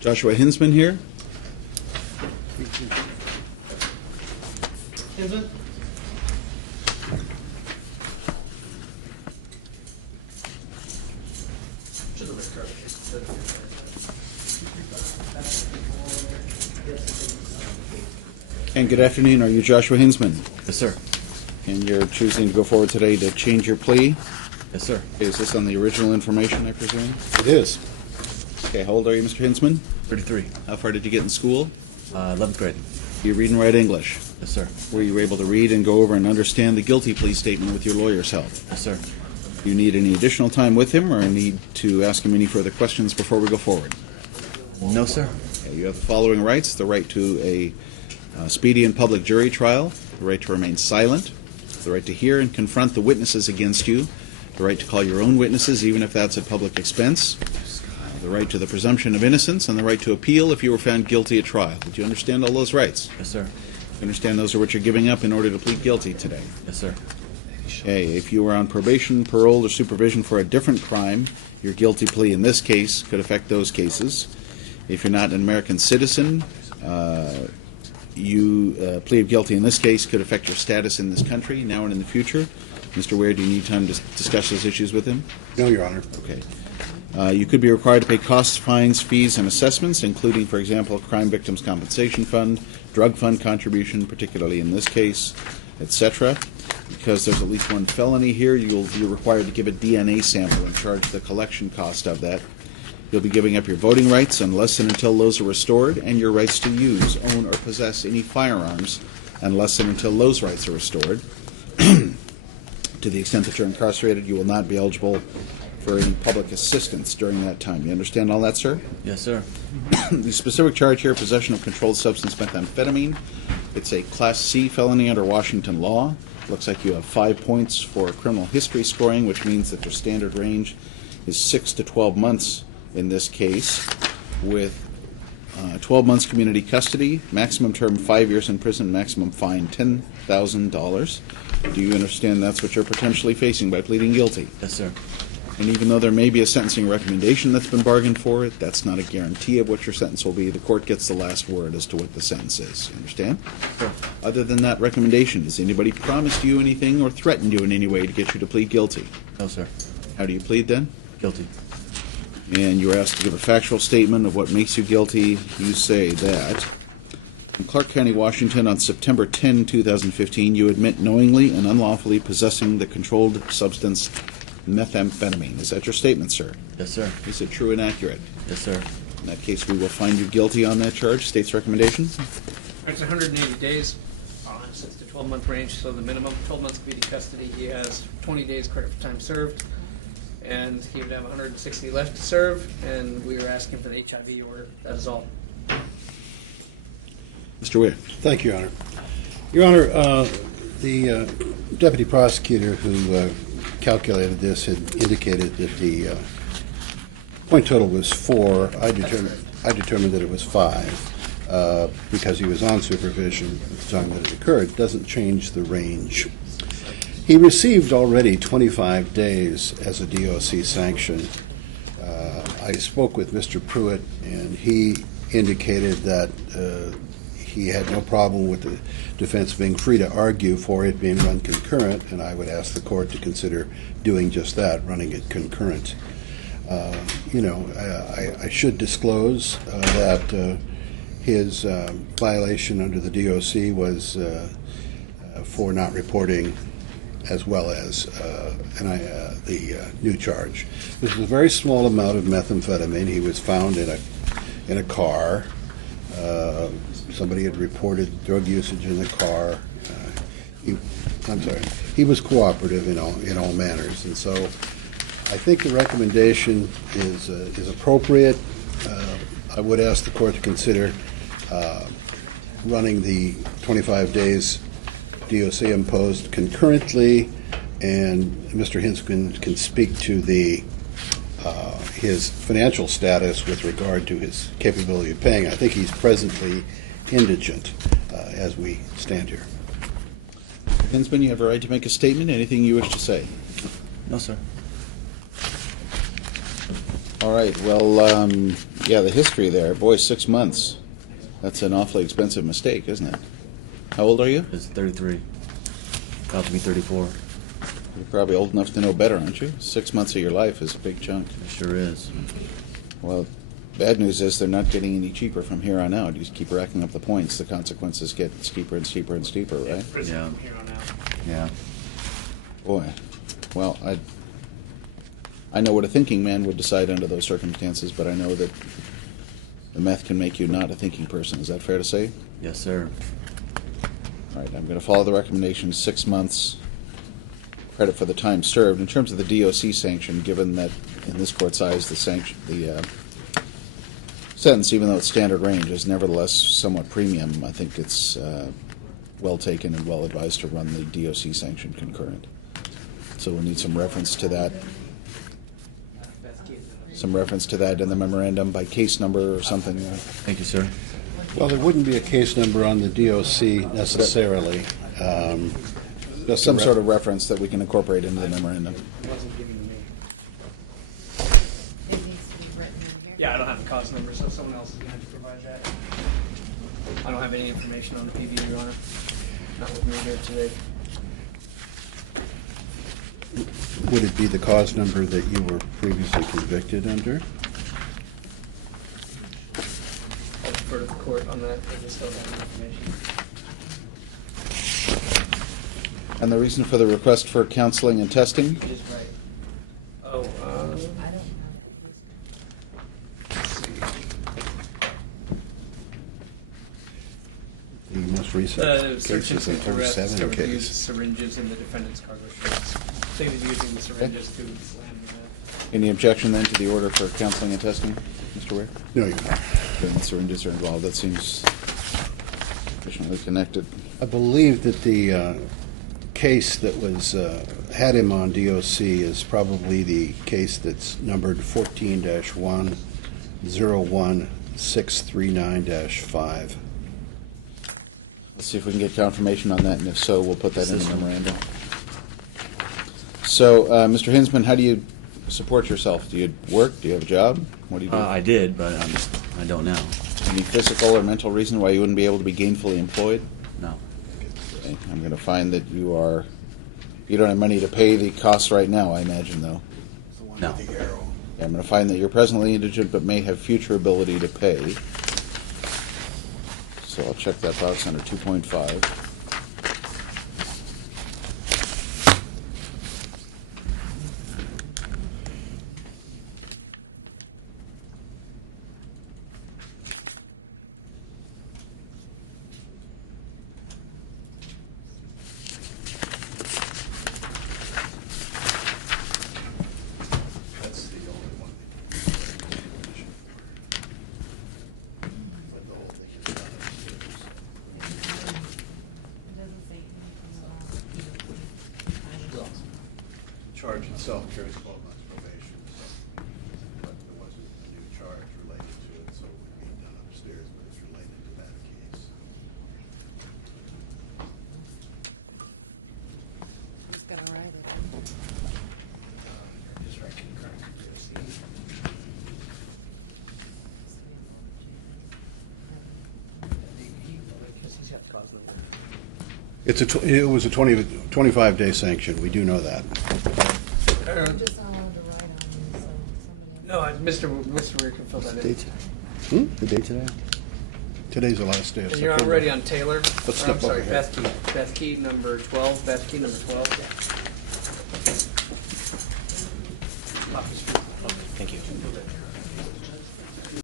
Joshua Hinsman here. Hinsman? And good afternoon. Are you Joshua Hinsman? Yes, sir. And you're choosing to go forward today to change your plea? Yes, sir. Is this on the original information, I presume? It is. Okay, how old are you, Mr. Hinsman? 33. How far did you get in school? 11th grade. Do you read and write English? Yes, sir. Were you able to read and go over and understand the guilty plea statement with your lawyer's help? Yes, sir. Do you need any additional time with him or need to ask him any further questions before we go forward? No, sir. Okay, you have the following rights: the right to a speedy and public jury trial, the right to remain silent, the right to hear and confront the witnesses against you, the right to call your own witnesses even if that's at public expense, the right to the presumption of innocence, and the right to appeal if you were found guilty at trial. Did you understand all those rights? Yes, sir. You understand those are what you're giving up in order to plead guilty today? Yes, sir. Okay, if you were on probation, parole, or supervision for a different crime, your guilty plea in this case could affect those cases. If you're not an American citizen, you plea of guilty in this case could affect your status in this country now and in the future. Mr. Ware, do you need time to discuss those issues with him? No, Your Honor. Okay. You could be required to pay costs, fines, fees, and assessments, including, for example, Crime Victims Compensation Fund, drug fund contribution, particularly in this case, etc. Because there's at least one felony here, you'll be required to give a DNA sample and charge the collection cost of that. You'll be giving up your voting rights unless and until those are restored, and your rights to use, own, or possess any firearms unless and until those rights are restored. To the extent that you're incarcerated, you will not be eligible for any public assistance during that time. You understand all that, sir? Yes, sir. The specific charge here, possession of controlled substance methamphetamine. It's a Class C felony under Washington law. Looks like you have 5 points for criminal history scoring, which means that your standard range is 6 to 12 months in this case, with 12 months community custody, maximum term 5 years in prison, maximum fine $10,000. Do you understand that's what you're potentially facing by pleading guilty? Yes, sir. And even though there may be a sentencing recommendation that's been bargained for, that's not a guarantee of what your sentence will be. The court gets the last word as to what the sentence is. You understand? Sure. Other than that recommendation, has anybody promised you anything or threatened you in any way to get you to plead guilty? No, sir. How do you plead then? Guilty. And you were asked to give a factual statement of what makes you guilty. You say that in Clark County, Washington, on September 10, 2015, you admit knowingly and unlawfully possessing the controlled substance methamphetamine. Is that your statement, sir? Yes, sir. Is it true and accurate? Yes, sir. In that case, we will find you guilty on that charge. State's recommendation? It's 180 days, 6 to 12-month range, so the minimum 12 months community custody. He has 20 days credit for time served, and he would have 160 left to serve, and we were asking for the HIV order. That is all. Mr. Weir. Thank you, Your Honor. Your Honor, the deputy prosecutor who calculated this had indicated that the point total was 4. I determined that it was 5 because he was on supervision at the time that it occurred. It doesn't change the range. He received already 25 days as a DOC sanction. I spoke with Mr. Pruitt, and he indicated that he had no problem with the defense being free to argue for it being run concurrent, and I would ask the court to consider doing just that, running it concurrent. I should disclose that his violation under the DOC was for not reporting, as well as the new charge. This was a very small amount of methamphetamine. He was found in a car. Somebody had reported drug usage in the car. He was cooperative in all manners, and so I think the recommendation is appropriate. I would ask the court to consider running the 25 days DOC imposed concurrently, and Mr. Hinsman can speak to his financial status with regard to his capability of paying. I think he's presently indigent as we stand here. Hinsman, you have a right to make a statement. Anything you wish to say? No, sir. All right. Well, Yeah, the history there. Boy, 6 months. That's an awfully expensive mistake, isn't it? How old are you? It's 33. About to be 34. You're probably old enough to know better, aren't you? 6 months of your life is a big chunk. It sure is. Well, bad news is they're not getting any cheaper from here on out. You just keep racking up the points. The consequences get steeper and steeper and steeper, right? Prison Yeah. from here on out. Yeah. Boy, well, I know what a thinking man would decide under those circumstances, but I know that the meth can make you not a thinking person. Is that fair to say? Yes, sir. All right, I'm going to follow the recommendation, 6 months credit for the time served. In terms of the DOC sanction, given that in this court's eyes the sentence, even though it's standard range, is nevertheless somewhat premium, I think it's well taken and well advised to run the DOC sanction concurrent. So we'll need some reference to that. Some reference to that in the memorandum by case number or something. Thank you, sir. Well, there wouldn't be a case number on the DOC necessarily. Just Some sort of reference that we can incorporate into the memorandum. It wasn't given to me. It needs to be written in here. Yeah, I don't have the cause number, so someone else is going to have to provide that. I don't have any information on the PV, Your Honor. Not with me here today. Would it be the cause number that you were previously convicted under? I'll defer to the court on that. I just don't have the information. And the reason for the request for counseling and testing? You just write. Oh, I don't have it. let's see. The most recent Search case is an incident to arrest 07 discovered the use of case. syringes in the defendant's cargo shorts. They were using the syringes to slam the meth. Any objection then to the order for counseling and testing, Mr. Ware? No, you're not. Then the syringes are involved. That seems sufficiently connected. I believe that the case that was had him on DOC is probably the case that's numbered 14-1-01639-5. Let's see if we can get confirmation on that, and if so, we'll put that in the memorandum. So, Mr. Hinsman, how do you support yourself? Do you work? Do you have a job? What do you do? I did, but I don't now. Any physical or mental reason why you wouldn't be able to be gainfully employed? No. Okay. I'm going to find that you don't have money to pay the costs right now, I imagine, though. No. Yeah, I'm going to find that you're presently indigent but may have future ability to pay. So I'll check that box under 2.5. That's the only one. But the whole thing is done upstairs. It doesn't say anything Well, about. the charge itself carries 12 months probation, so, but there wasn't a new charge related to it, so it would be done upstairs, but it's related to that case. Who's gonna write it? Just write concurrent DOC. Because he's got the cause number. It was a 25-day sanction. We do know that. I'm just not allowed to write on these, so somebody. No, Mr. Weir can fill that in. The date today? Today's the last day of And you're September. already on Taylor? Let's Or, step I'm sorry, over here. Beth Key. Beth Key, number 12. Beth Key, number 12. Office. Okay, thank you.